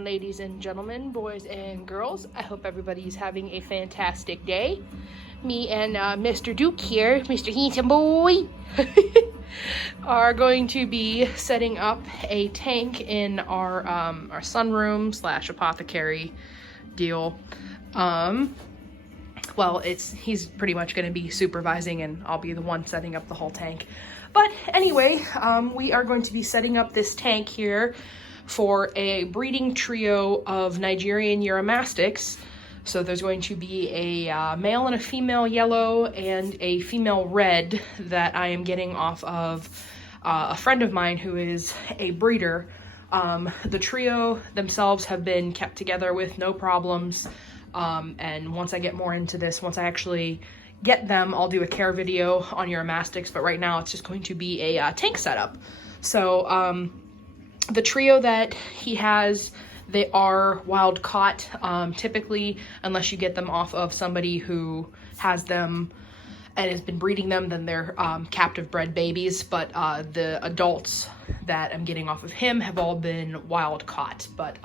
afternoon, ladies and gentlemen, boys and girls. I hope everybody's having a fantastic day. Me and Mr. Duke here, Mr. Handsome Boy, are going to be setting up a tank in our sunroom slash apothecary deal. Well, he's pretty much going to be supervising and I'll be the one setting up the whole tank. But anyway, we are going to be setting up this tank here for a breeding trio of Nigerian Uromastyx. So there's going to be a male and a female yellow and a female red that I am getting off of a friend of mine who is a breeder. The trio themselves have been kept together with no problems. And once I get more into this, once I actually get them, I'll do a care video on Uromastyx, but right now it's just going to be a tank setup. So the trio that he has, they are wild caught. Typically, unless you get them off of somebody who has them and has been breeding them, then they're captive bred babies. But the adults that I'm getting off of him have all been wild caught. But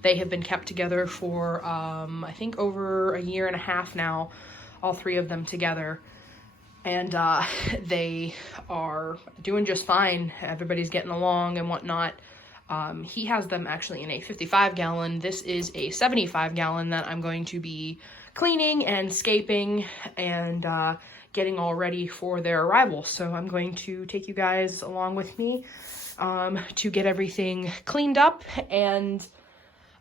they have been kept together for I think over a year and a half now, all three of them together. And they are doing just fine. Everybody's getting along and whatnot. He has them actually in a 55 gallon. This is a 75 gallon that I'm going to be cleaning and scaping and getting all ready for their arrival. So I'm going to take you guys along with me to get everything cleaned up and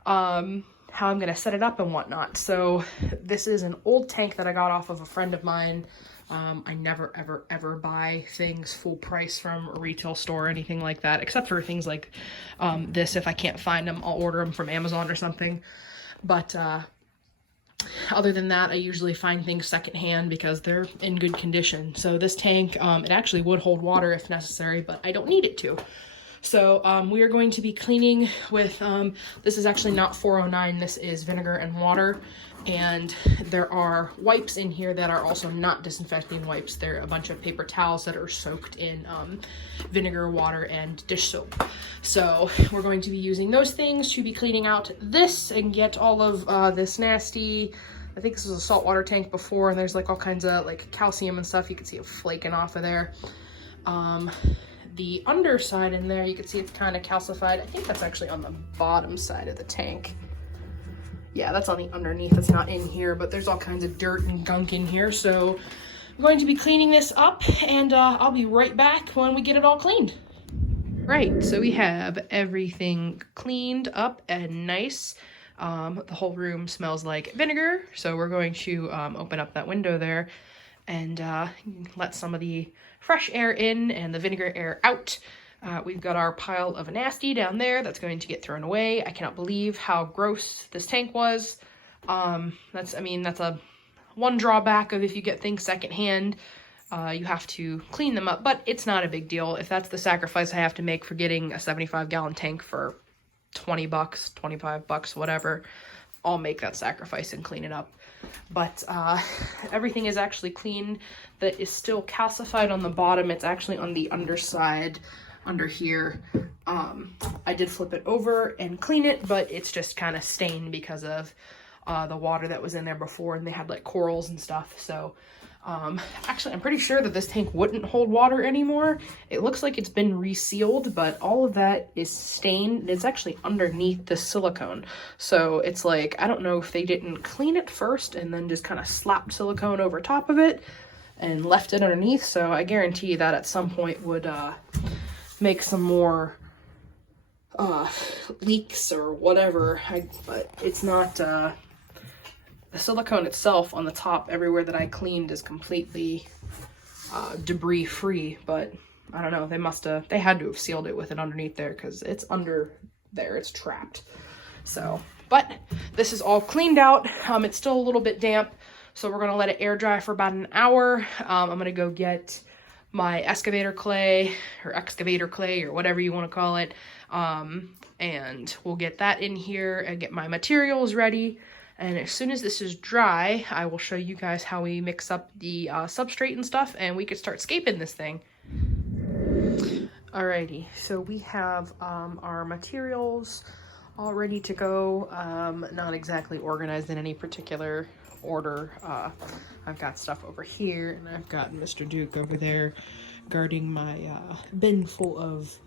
how I'm going to set it up and whatnot. So this is an old tank that I got off of a friend of mine. I never, ever buy things full price from a retail store or anything like that, except for things like this. If I can't find them, I'll order them from Amazon or something. But other than that, I usually find things secondhand because they're in good condition. So this tank, it actually would hold water if necessary, but I don't need it to. So we are going to be cleaning with, this is actually not 409, this is vinegar and water. And there are wipes in here that are also not disinfecting wipes. They're a bunch of paper towels that are soaked in vinegar, water, and dish soap. So we're going to be using those things to be cleaning out this and get all of this nasty, I think this was a saltwater tank before, and there's like all kinds of like calcium and stuff. You can see it flaking off of there. The underside in there, you can see it's kind of calcified. I think that's actually on the bottom side of the tank. Yeah, that's on the underneath. It's not in here, but there's all kinds of dirt and gunk in here. So I'm going to be cleaning this up, and I'll be right back when we get it all cleaned. Right, so we have everything cleaned up and nice. The whole room smells like vinegar, so we're going to open up that window there and let some of the fresh air in and the vinegar air out. We've got our pile of nasty down there that's going to get thrown away. I cannot believe how gross this tank was. That's a one drawback of if you get things secondhand, you have to clean them up, but it's not a big deal. If that's the sacrifice I have to make for getting a 75 gallon tank for 20 bucks, 25 bucks, whatever, I'll make that sacrifice and clean it up. But everything is actually clean. That is still calcified on the bottom. It's actually on the underside under here. I did flip it over and clean it, but it's just kind of stained because of the water that was in there before, and they had like corals and stuff. So actually, I'm pretty sure that this tank wouldn't hold water anymore. It looks like it's been resealed, but all of that is stained. It's actually underneath the silicone. So it's like, I don't know if they didn't clean it first and then just kind of slapped silicone over top of it and left it underneath. So I guarantee that at some point would make some more leaks or whatever. But it's not, the silicone itself on the top, everywhere that I cleaned, is completely debris free, but I don't know, they had to have sealed it with it underneath there because it's under there, it's trapped. So, but this is all cleaned out. It's still a little bit damp, so we're gonna let it air dry for about an hour. I'm gonna go get my excavator clay or whatever you want to call it, and we'll get that in here and get my materials ready. And as soon as this is dry, I will show you guys how we mix up the substrate and stuff, and we could start scaping this thing. Alrighty, so we have our materials all ready to go. Not exactly organized in any particular order. I've got stuff over here, and I've got Mr. Duke over there guarding my bin full of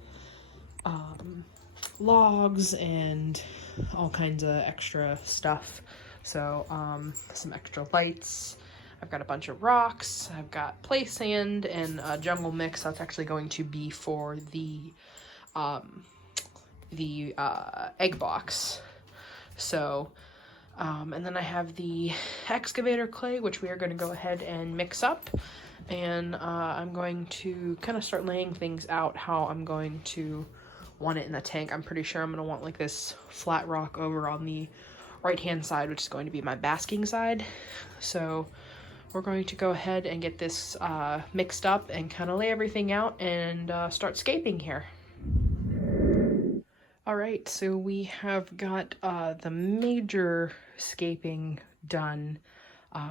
logs and all kinds of extra stuff. So some extra lights. I've got a bunch of rocks. I've got play sand and a jungle mix. That's actually going to be for the egg box. So and then I have the excavator clay, which we are going to go ahead and mix up. And I'm going to kind of start laying things out how I'm going to want it in the tank. I'm pretty sure I'm going to want like this flat rock over on the right hand side, which is going to be my basking side. So we're going to go ahead and get this mixed up and kind of lay everything out and start scaping here. All right, so we have got the major scaping done.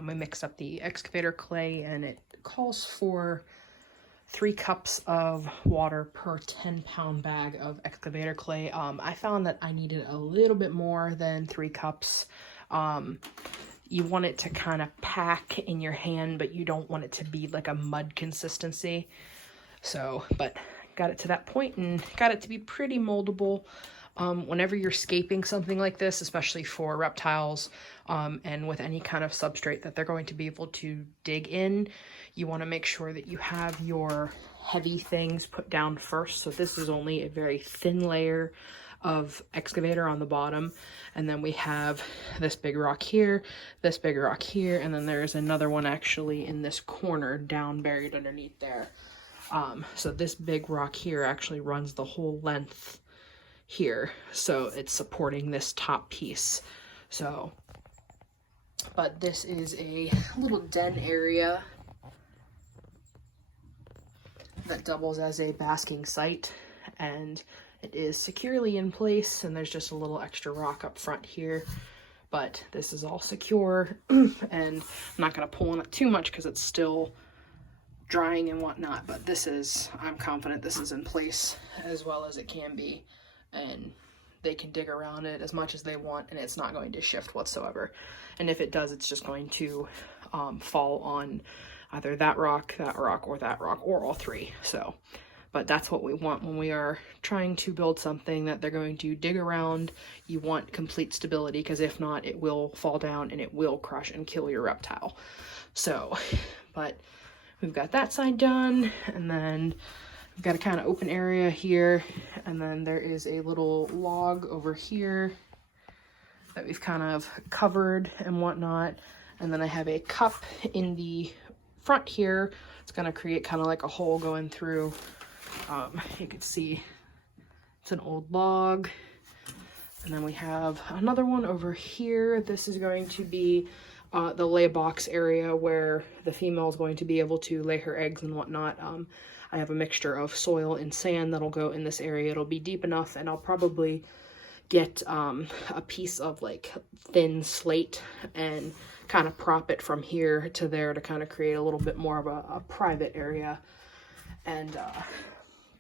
We mixed up the excavator clay, and it calls for 3 cups of water per 10-pound bag of excavator clay. I found that I needed a little bit more than 3 cups. You want it to kind of pack in your hand, but you don't want it to be like a mud consistency. So, but got it to that point and got it to be pretty moldable. Whenever you're scaping something like this, especially for reptiles, and with any kind of substrate that they're going to be able to dig in, you want to make sure that you have your heavy things put down first. So this is only a very thin layer of excavator on the bottom, and then we have this big rock here, this big rock here, and then there's another one actually in this corner down buried underneath there. So this big rock here actually runs the whole length here, so it's supporting this top piece. So, but this is a little den area that doubles as a basking site, and it is securely in place, and there's just a little extra rock up front here, but this is all secure. And I'm not going to pull on it too much because it's still drying and whatnot, but this is, I'm confident this is in place as well as it can be, and they can dig around it as much as they want, and it's not going to shift whatsoever. And if it does, it's just going to fall on either that rock, or that rock, or all 3. So, but that's what we want when we are trying to build something that they're going to dig around. You want complete stability, because if not, it will fall down and it will crush and kill your reptile. So, but we've got that side done, and then we've got a kind of open area here, and then there is a little log over here that we've kind of covered and whatnot. And then I have a cup in the front here. It's going to create kind of like a hole going through. You can see it's an old log. And then we have another one over here. This is going to be the lay box area where the female is going to be able to lay her eggs and whatnot. I have a mixture of soil and sand that'll go in this area. It'll be deep enough, and I'll probably get a piece of like thin slate and kind of prop it from here to there to kind of create a little bit more of a private area. And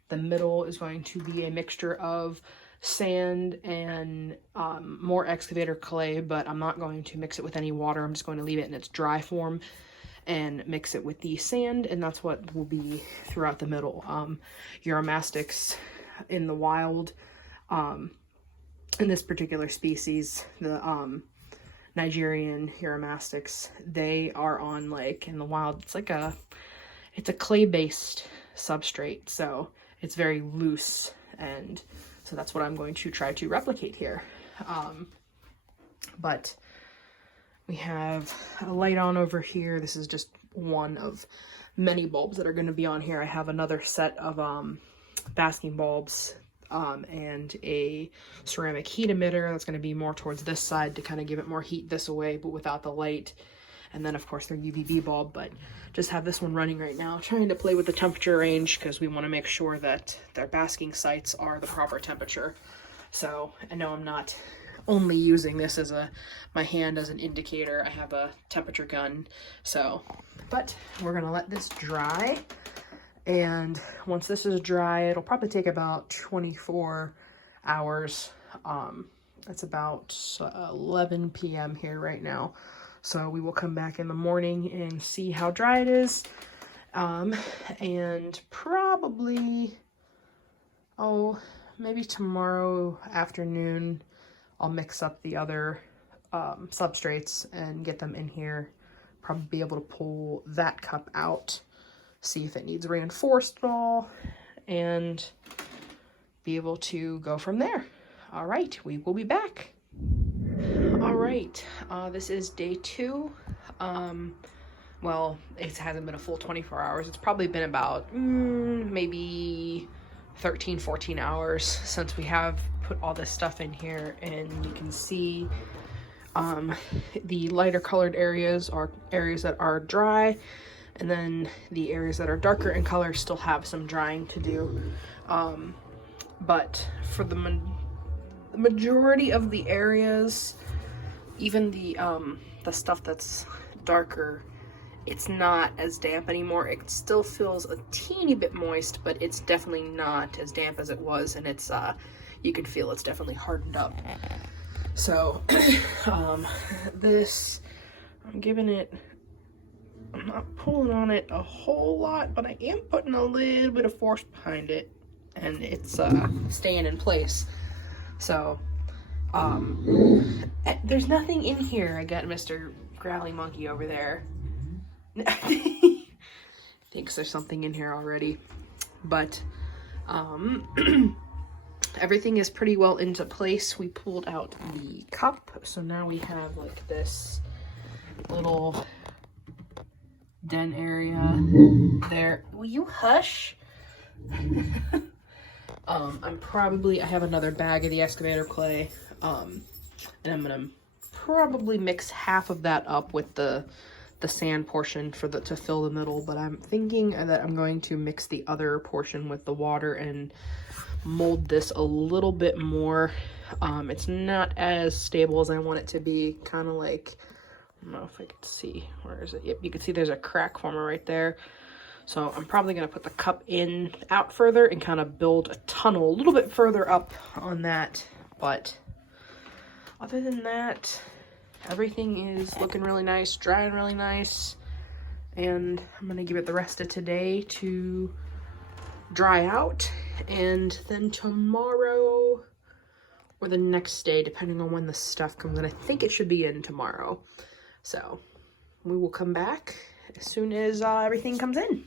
the middle is going to be a mixture of sand and more excavator clay, but I'm not going to mix it with any water. I'm just going to leave it in its dry form and mix it with the sand, and that's what will be throughout the middle. Uromastyx in the wild, in this particular species, the Nigerian Uromastyx, they are on, like, in the wild, it's a clay-based substrate, so it's very loose, and so that's what I'm going to try to replicate here. But we have a light on over here. This is just one of many bulbs that are going to be on here. I have another set of basking bulbs and a ceramic heat emitter that's going to be more towards this side to kind of give it more heat this way, but without the light. And then of course their UVB bulb, but just have this one running right now, trying to play with the temperature range because we want to make sure that their basking sites are the proper temperature. So I know I'm not only using this as my hand as an indicator. I have a temperature gun. So, but we're gonna let this dry, and once this is dry, it'll probably take about 24 hours It's about 11 p.m. here right now. So we will come back in the morning and see how dry it is. And probably, maybe tomorrow afternoon, I'll mix up the other substrates and get them in here. Probably be able to pull that cup out, see if it needs reinforced at all, and be able to go from there. All right, we will be back. All right, this is day 2. Well, it hasn't been a full 24 hours. It's probably been about maybe 13, 14 hours since we have put all this stuff in here, and you can see the lighter colored areas are areas that are dry, and then the areas that are darker in color still have some drying to do. But for the majority of the areas, even the stuff that's darker, it's not as damp anymore. It still feels a teeny bit moist, but it's definitely not as damp as it was, and it's you can feel it's definitely hardened up. So this, I'm not pulling on it a whole lot, but I am putting a little bit of force behind it, and it's staying in place. So there's nothing in here. I got Mr. Growly Monkey over there. Thinks there's something in here already, but everything is pretty well into place. We pulled out the cup, so now we have like this little den area there. Will you hush? I have another bag of the excavator clay, and I'm gonna probably mix half of that up with the sand portion to fill the middle, but I'm thinking that I'm going to mix the other portion with the water and mold this a little bit more. It's not as stable as I want it to be, kind of like, I don't know if I can see, where is it? Yep, you can see there's a crack former right there. So I'm probably going to put the cup out further and kind of build a tunnel a little bit further up on that. But other than that, everything is looking really nice, drying really nice. And I'm going to give it the rest of today to dry out. And then tomorrow, or the next day, depending on when the stuff comes in. I think it should be in tomorrow. So we will come back as soon as everything comes in.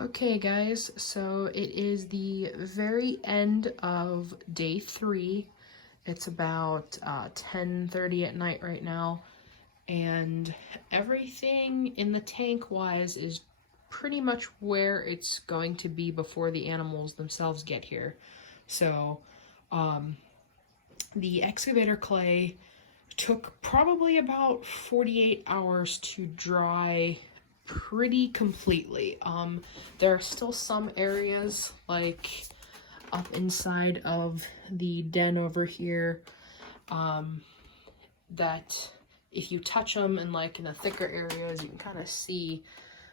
Okay guys, so it is the very end of day 3. It's about 10:30 at night right now, and everything in the tank wise is pretty much where it's going to be before the animals themselves get here. So the excavator clay took probably about 48 hours to dry pretty completely. There are still some areas like up inside of the den over here that if you touch them and like in the thicker areas, you can kind of see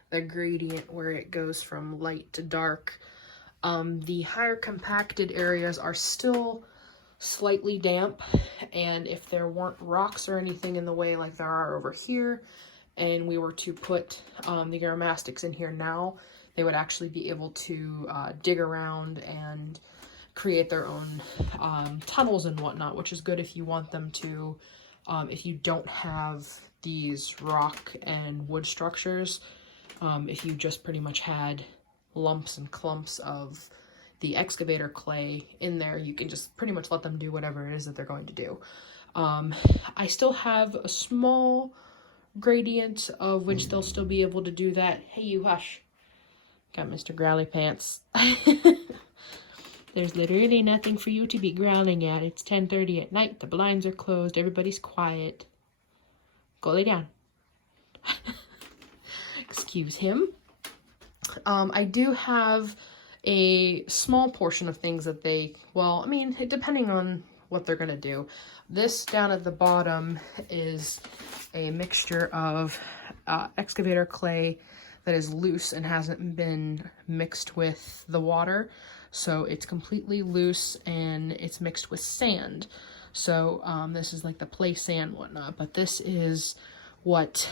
the gradient where it goes from light to dark. The higher compacted areas are still slightly damp, and if there weren't rocks or anything in the way like there are over here, and we were to put the Uromastyx in here now, they would actually be able to dig around and create their own tunnels and whatnot, which is good if you want them to, if you don't have these rock and wood structures. If you just pretty much had lumps and clumps of the excavator clay in there, you can just pretty much let them do whatever it is that they're going to do. I still have a small gradient of which they'll still be able to do that. Hey, you hush. Got Mr. Growly Pants. There's literally nothing for you to be growling at. It's 10:30 at night. The blinds are closed. Everybody's quiet. Go lay down. Excuse him. I do have a small portion of things that well, I mean, depending on what they're going to do. This down at the bottom is a mixture of excavator clay that is loose and hasn't been mixed with the water. So it's completely loose and it's mixed with sand. So this is like the play sand whatnot, but this is what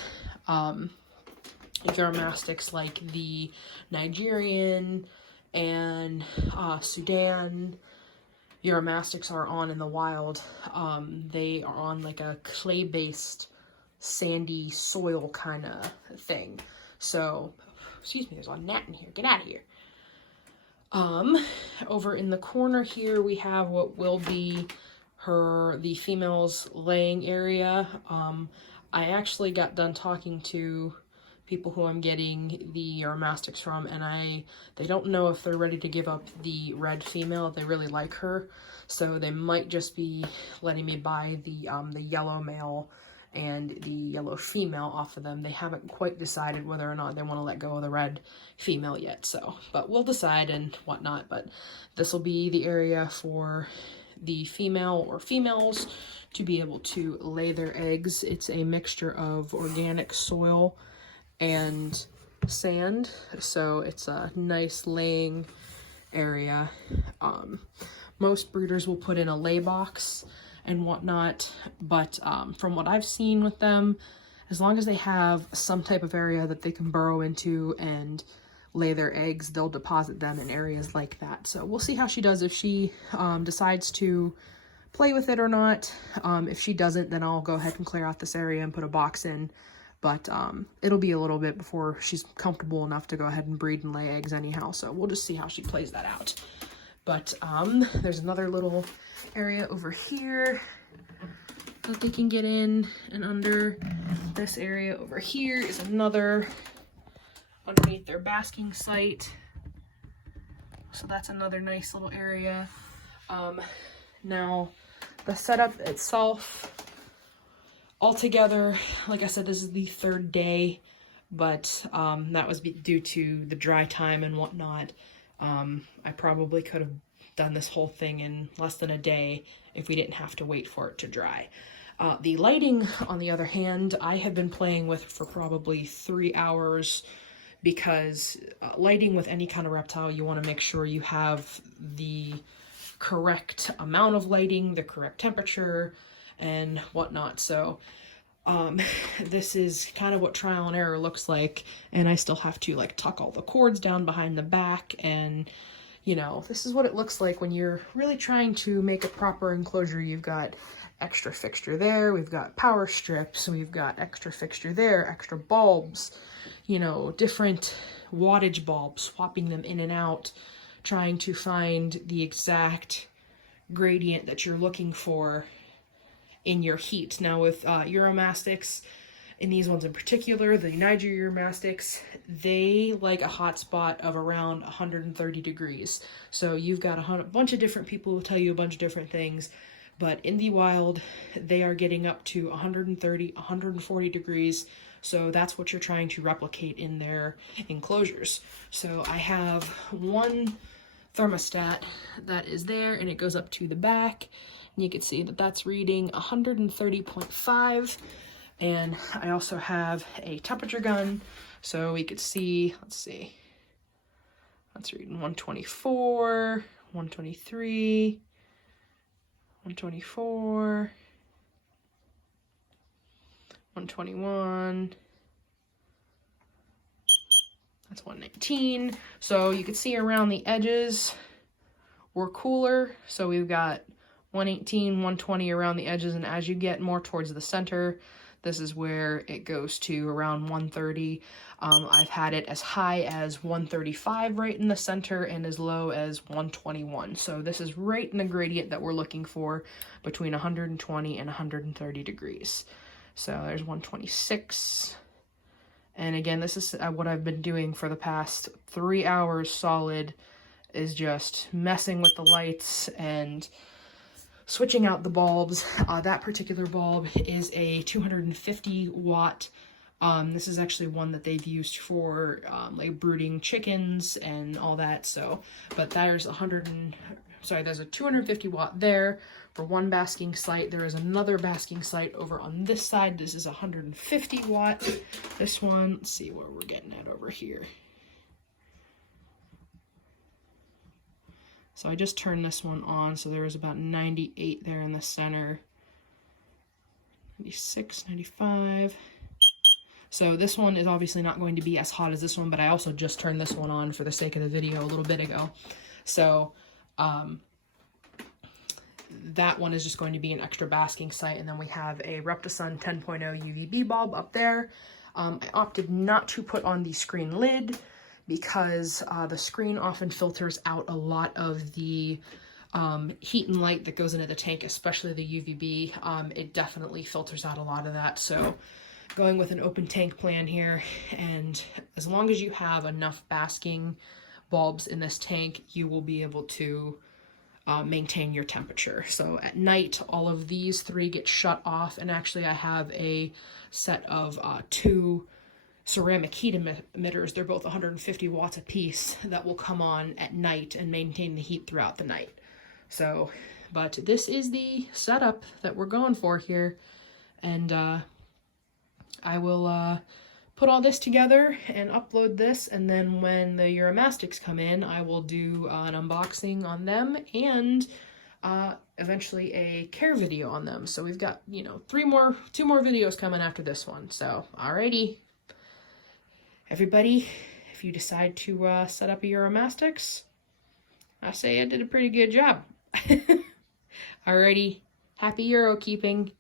Uromastyx like the Nigerian and Sudan Uromastyx are on in the wild. They are on like a clay-based sandy soil kind of thing. So, excuse me, there's a gnat in here. Get out of here. Over in the corner here, we have what will be the female's laying area. I actually got done talking to people who I'm getting the Uromastyx from, and they don't know if they're ready to give up the red female. They really like her, so they might just be letting me buy the yellow male and the yellow female off of them. They haven't quite decided whether or not they want to let go of the red female yet, so, but we'll decide and whatnot. But this will be the area for the female or females to be able to lay their eggs. It's a mixture of organic soil and sand, so it's a nice laying area. Most breeders will put in a lay box and whatnot, but from what I've seen with them, as long as they have some type of area that they can burrow into and lay their eggs, they'll deposit them in areas like that. So we'll see how she does, if she decides to play with it or not. If she doesn't, then I'll go ahead and clear out this area and put a box in. But it'll be a little bit before she's comfortable enough to go ahead and breed and lay eggs anyhow. So we'll just see how she plays that out. But there's another little area over here that they can get in, and under this area over here is another underneath their basking site. So that's another nice little area. Now the setup itself, altogether, like I said, this is the third day, but that was due to the dry time and whatnot. I probably could have done this whole thing in less than a day if we didn't have to wait for it to dry. The lighting, on the other hand, I have been playing with for probably 3 hours, because lighting with any kind of reptile, you want to make sure you have the correct amount of lighting, the correct temperature, and whatnot. So this is kind of what trial and error looks like, and I still have to like tuck all the cords down behind the back, and you know, this is what it looks like when you're really trying to make a proper enclosure. You've got extra fixture there, we've got power strips, we've got extra fixture there, extra bulbs, you know, different wattage bulbs, swapping them in and out, trying to find the exact gradient that you're looking for in your heat. Now with Uromastyx, in these ones in particular, the Nigerian Uromastyx, they like a hot spot of around 130 degrees. So you've got a bunch of different people who tell you a bunch of different things, but in the wild, they are getting up to 130, 140 degrees. So that's what you're trying to replicate in their enclosures. So I have one thermostat that is there, and it goes up to the back, and you can see that that's reading 130.5. And I also have a temperature gun, so we could see, let's see, that's reading 124, 123, 124, 121, that's 119. So you can see around the edges we're cooler, so we've got 118, 120 around the edges, and as you get more towards the center, this is where it goes to around 130. I've had it as high as 135 right in the center and as low as 121. So this is right in the gradient that we're looking for, between 120 and 130 degrees. So there's 126. And again, this is what I've been doing for the past 3 hours solid, is just messing with the lights and switching out the bulbs. That particular bulb is a 250 watt. This is actually one that they've used for like brooding chickens and all that. So, but there's sorry, there's a 250 watt there for one basking site. There is another basking site over on this side. This is 150 watt. This one, let's see where we're getting at over here. So I just turned this one on, so there was about 98 there in the center. 96, 95. So this one is obviously not going to be as hot as this one, but I also just turned this one on for the sake of the video a little bit ago. So that one is just going to be an extra basking site. And then we have a Reptisun 10.0 UVB bulb up there. I opted not to put on the screen lid because the screen often filters out a lot of the heat and light that goes into the tank, especially the UVB. It definitely filters out a lot of that. So going with an open tank plan here, and as long as you have enough basking bulbs in this tank, you will be able to maintain your temperature. So at night, all of these three get shut off, and actually I have a set of 2 ceramic heat emitters. They're both 150 watts a piece that will come on at night and maintain the heat throughout the night. So, but this is the setup that we're going for here, and I will put all this together and upload this, and then when the Uromastyx come in, I will do an unboxing on them and eventually a care video on them. So we've got, you know, 2 more videos coming after this one. So, alrighty. Everybody, if you decide to set up a Uromastyx, I say I did a pretty good job. Alrighty, happy Euro keeping.